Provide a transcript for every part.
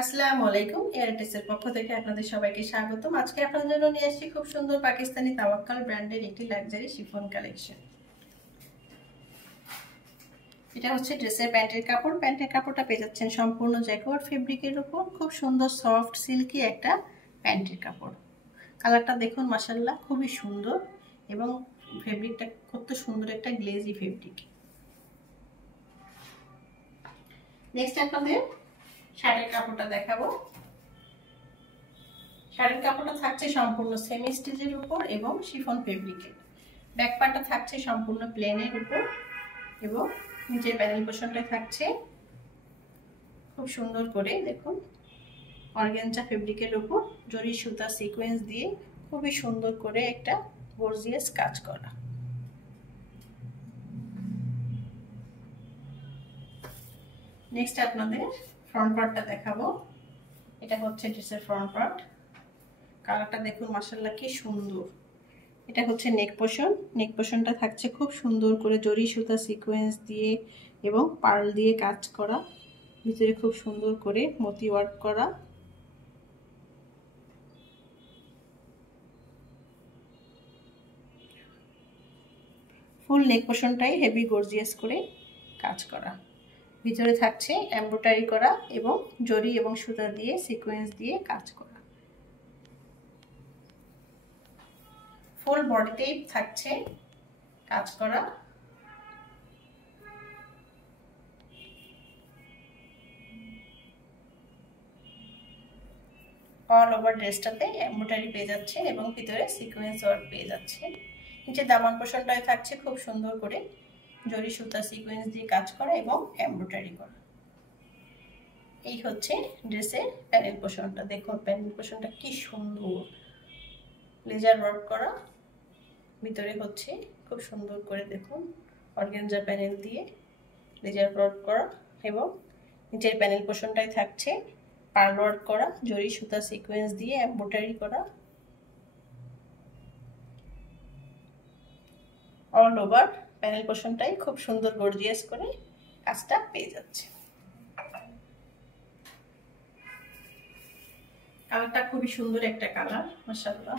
আসসালামু আলাইকুম। এয়ারটেসের পক্ষ থেকে আপনাদের সবাইকে স্বাগতম। আজকে আপনাদের জন্য নিয়ে আসছি খুব সুন্দর পাকিস্তানি তাওয়াক্কাল ব্র্যান্ডের একটি লাক্সারি শিফন কালেকশন। এটা হচ্ছে ড্রেসের প্যান্টের কাপড়। প্যান্টের কাপড়টা পেয়ে যাচ্ছেন সম্পূর্ণ জ্যাকোয়ার্ড ফেব্রিকের উপর। খুব সুন্দর সফট সিল্কি একটা প্যান্টের কাপড়। কালারটা দেখুন মাশাআল্লাহ, খুবই সুন্দর এবং ফেব্রিকটা কত সুন্দর একটা গ্লেজি ফেব্রিক। নেক্সট আপনাদের শাড়ির কাপড়টা দেখাবো। শাড়ির কাপড়টা থাকছে সম্পূর্ণ সেমি স্টিচের উপর এবং শিফন ফেব্রিকের। ব্যাক পার্টটা থাকছে সম্পূর্ণ প্লেনের উপর এবং নিচের প্যানেল পোর্শনটা থাকছে খুব সুন্দর করে দেখুন অর্গানজা ফেব্রিকের উপর জরি সুতা সিকোয়েন্স দিয়ে খুবই সুন্দর করে একটা গর্জিয়াস কাজ করা। নেক্সট আপনাদের ফ্রন্ট পার্টটা দেখাবো। এটা হচ্ছে ড্রেসের ফ্রন্ট পার্ট। কালারটা দেখুন মাশাআল্লাহ কি সুন্দর। এটা হচ্ছে নেক পোর্শন। নেক পোর্শনটা থাকছে খুব সুন্দর করে জরি সুতা সিকোয়েন্স দিয়ে এবং পার্ল দিয়ে কাজ করা, ভিতরে খুব সুন্দর করে মতি ওয়ার্ক করা। ফুল নেক পোর্শনটাই হেভি গর্জিয়াস করে কাজ করা, ভিতরে থাকছে এমব্রয়ডারি করা এবং জরি এবং সুতা দিয়ে সিকোয়েন্স দিয়ে কাজ করা। ফুল বডিতেই থাকছে কাজ করা। অল ওভার ড্রেসটাতে এমব্রয়ডারি পেয়ে যাচ্ছেন এবং ভিতরে সিকোয়েন্স ওয়ার্ক পেয়ে যাচ্ছেন। নিচে দামান পোর্শনটায় থাকছে খুব সুন্দর করে জরি সুতা সিকোয়েন্স দিয়ে কাজ করা এবং এমব্রয়ডারি করা। এই হচ্ছে ড্রেসের প্যানেল পোর্শনটা। দেখুন প্যানেল পোর্শনটা কি সুন্দর, লেজার ওয়ার্ক করা, ভিতরে হচ্ছে খুব সুন্দর করে দেখুন অর্গানজা প্যানেল দিয়ে লেজার ওয়ার্ক করা এবং নিচের প্যানেল পোর্শনটায় থাকছে পার্ল ওয়ার্ক করা, জরি সুতা সিকোয়েন্স দিয়ে এমব্রয়ডারি করা। অল ওভার প্যানেল পোর্শনটাই খুব সুন্দর গর্জিয়াস করে কাজটা পেয়ে যাচ্ছে। কালারটা খুবই সুন্দর একটা কালার মাশাআল্লাহ।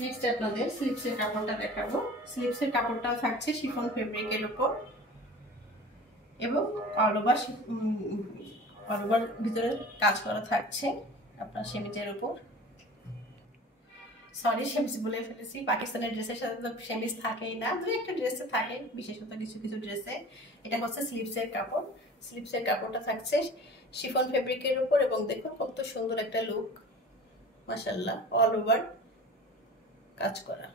নেক্সট আপনাদের স্লিপসের কাপড়টা দেখাবো। স্লিপসের কাপড়টা থাকছে শিফন ফেব্রিকের উপর এবং অল ওভার ভিতরে কাজ করা থাকছে আপনার সেমিজের উপর। সরি, সেমিজ বলে ফেলেছি। পাকিস্তানের ড্রেসের সাথে তো সেমিজ থাকেই না, দুই একটা ড্রেসে থাকে, বিশেষত কিছু কিছু ড্রেসে। এটা হচ্ছে স্লিপসের কাপড়। স্লিপসের কাপড়টা থাকছে শিফন ফেব্রিকের উপর এবং দেখুন কত সুন্দর একটা লুক মাশাআল্লাহ, অল ওভার কাজ করা।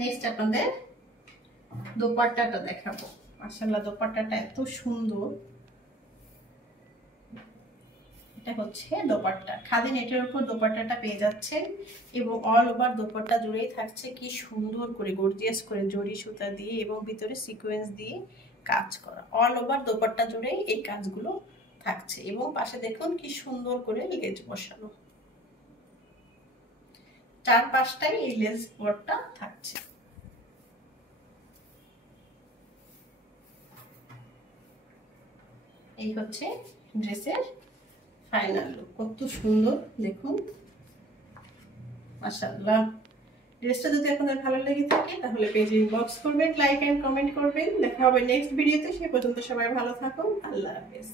নেক্সট আপনাদের দোপাট্টাটা দেখাবো। মাশাআল্লাহ দোপাট্টাটা এত সুন্দর। এটা হচ্ছে দোপাট্টা, খাদি নেটের উপর দোপাট্টাটা পেয়ে যাচ্ছেন এবং অল ওভার দোপাট্টা জুড়েই থাকছে কি সুন্দর করে গর্জিয়াস করে জরি সুতা দিয়ে এবং ভিতরে সিকোয়েন্স দিয়ে কাজ করা। অল ওভার দোপাট্টা জুড়েই এই কাজগুলো থাকছে এবং পাশে দেখুন কি সুন্দর করে লেজ বসানো, চারপাশটাই এই লেস ওয়ার্কটা থাকছে। এই হচ্ছে ড্রেসের ফাইনাল লুক, কত সুন্দর দেখুন মাশাআল্লাহ। ড্রেসটা যদি আপনাদের ভালো লেগে থাকে তাহলে পেজে ইনবক্স করবেন, লাইক এন্ড কমেন্ট করবেন। দেখা হবে নেক্সট ভিডিওতে। সে পর্যন্ত সবাই ভালো থাকুন। আল্লাহ হাফেজ।